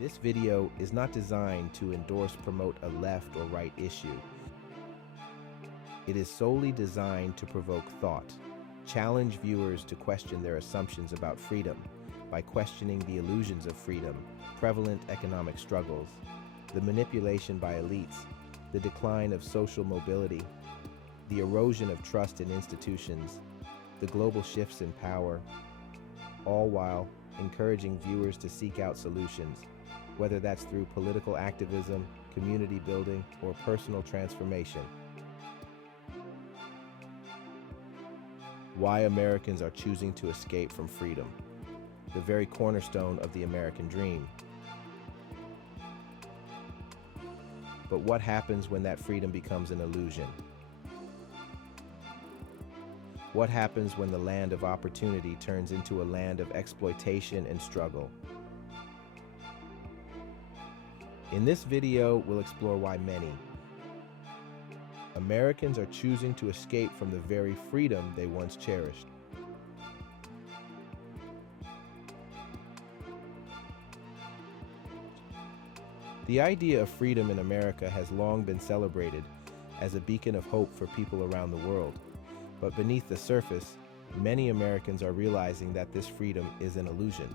This video is not designed to promote a left or right issue. It is solely designed to provoke thought, challenge viewers to question their assumptions about freedom by questioning the illusions of freedom, prevalent economic struggles, the manipulation by elites, the decline of social mobility, the erosion of trust in institutions, the global shifts in power, all while encouraging viewers to seek out solutions, whether that's through political activism, community building, or personal transformation. Why Americans are choosing to escape from freedom, the very cornerstone of the American dream. But what happens when that freedom becomes an illusion? What happens when the land of opportunity turns into a land of exploitation and struggle? In this video, we'll explore why many Americans are choosing to escape from the very freedom they once cherished. The idea of freedom in America has long been celebrated as a beacon of hope for people around the world. But beneath the surface, many Americans are realizing that this freedom is an illusion,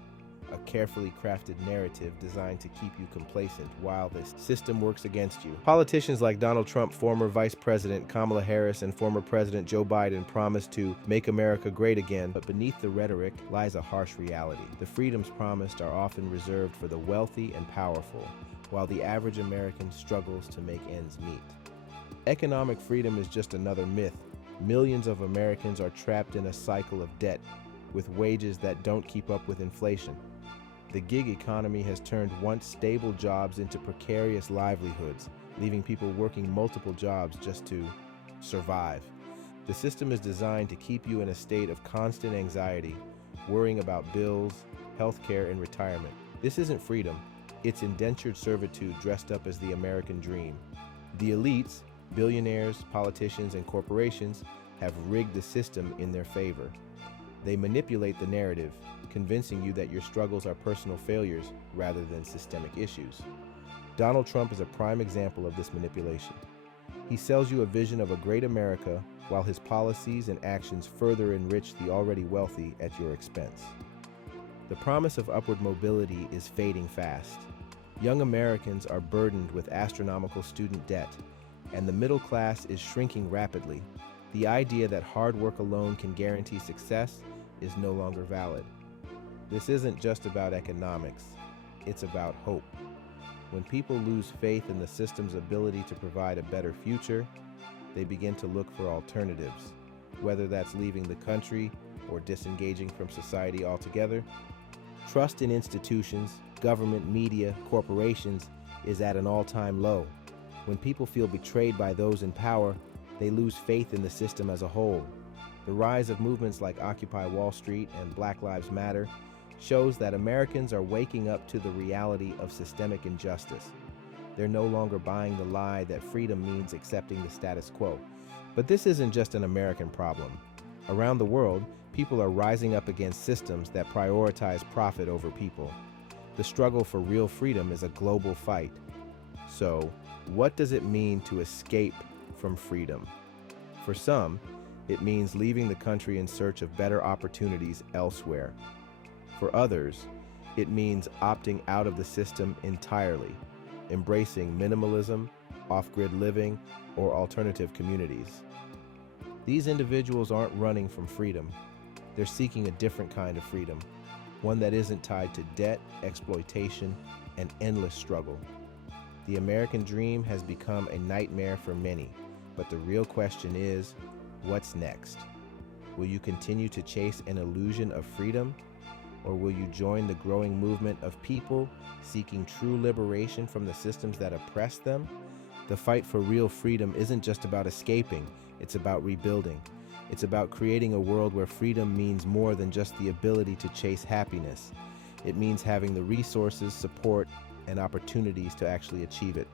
a carefully crafted narrative designed to keep you complacent while the system works against you. Politicians like Donald Trump, former Vice President Kamala Harris, and former President Joe Biden promised to make America great again, but beneath the rhetoric lies a harsh reality. The freedoms promised are often reserved for the wealthy and powerful, while the average American struggles to make ends meet. Economic freedom is just another myth. Millions of Americans are trapped in a cycle of debt, with wages that don't keep up with inflation. The gig economy has turned once stable jobs into precarious livelihoods, leaving people working multiple jobs just to survive. The system is designed to keep you in a state of constant anxiety, worrying about bills, healthcare, and retirement. This isn't freedom. It's indentured servitude dressed up as the American dream. The elites, billionaires, politicians, and corporations have rigged the system in their favor. They manipulate the narrative, convincing you that your struggles are personal failures rather than systemic issues. Donald Trump is a prime example of this manipulation. He sells you a vision of a great America while his policies and actions further enrich the already wealthy at your expense. The promise of upward mobility is fading fast. Young Americans are burdened with astronomical student debt, and the middle class is shrinking rapidly. The idea that hard work alone can guarantee success is no longer valid. This isn't just about economics, it's about hope. When people lose faith in the system's ability to provide a better future, they begin to look for alternatives, whether that's leaving the country or disengaging from society altogether. Trust in institutions, government, media, corporations is at an all-time low. When people feel betrayed by those in power, they lose faith in the system as a whole. The rise of movements like Occupy Wall Street and Black Lives Matter shows that Americans are waking up to the reality of systemic injustice. They're no longer buying the lie that freedom means accepting the status quo. But this isn't just an American problem. Around the world, people are rising up against systems that prioritize profit over people. The struggle for real freedom is a global fight. So, what does it mean to escape from freedom? For some, it means leaving the country in search of better opportunities elsewhere. For others, it means opting out of the system entirely, embracing minimalism, off-grid living, or alternative communities. These individuals aren't running from freedom. They're seeking a different kind of freedom, one that isn't tied to debt, exploitation, and endless struggle. The American dream has become a nightmare for many, but the real question is, what's next? Will you continue to chase an illusion of freedom, or will you join the growing movement of people seeking true liberation from the systems that oppress them? The fight for real freedom isn't just about escaping, it's about rebuilding. It's about creating a world where freedom means more than just the ability to chase happiness. It means having the resources, support, and opportunities to actually achieve it.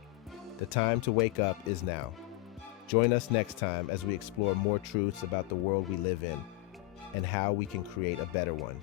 The time to wake up is now. Join us next time as we explore more truths about the world we live in and how we can create a better one.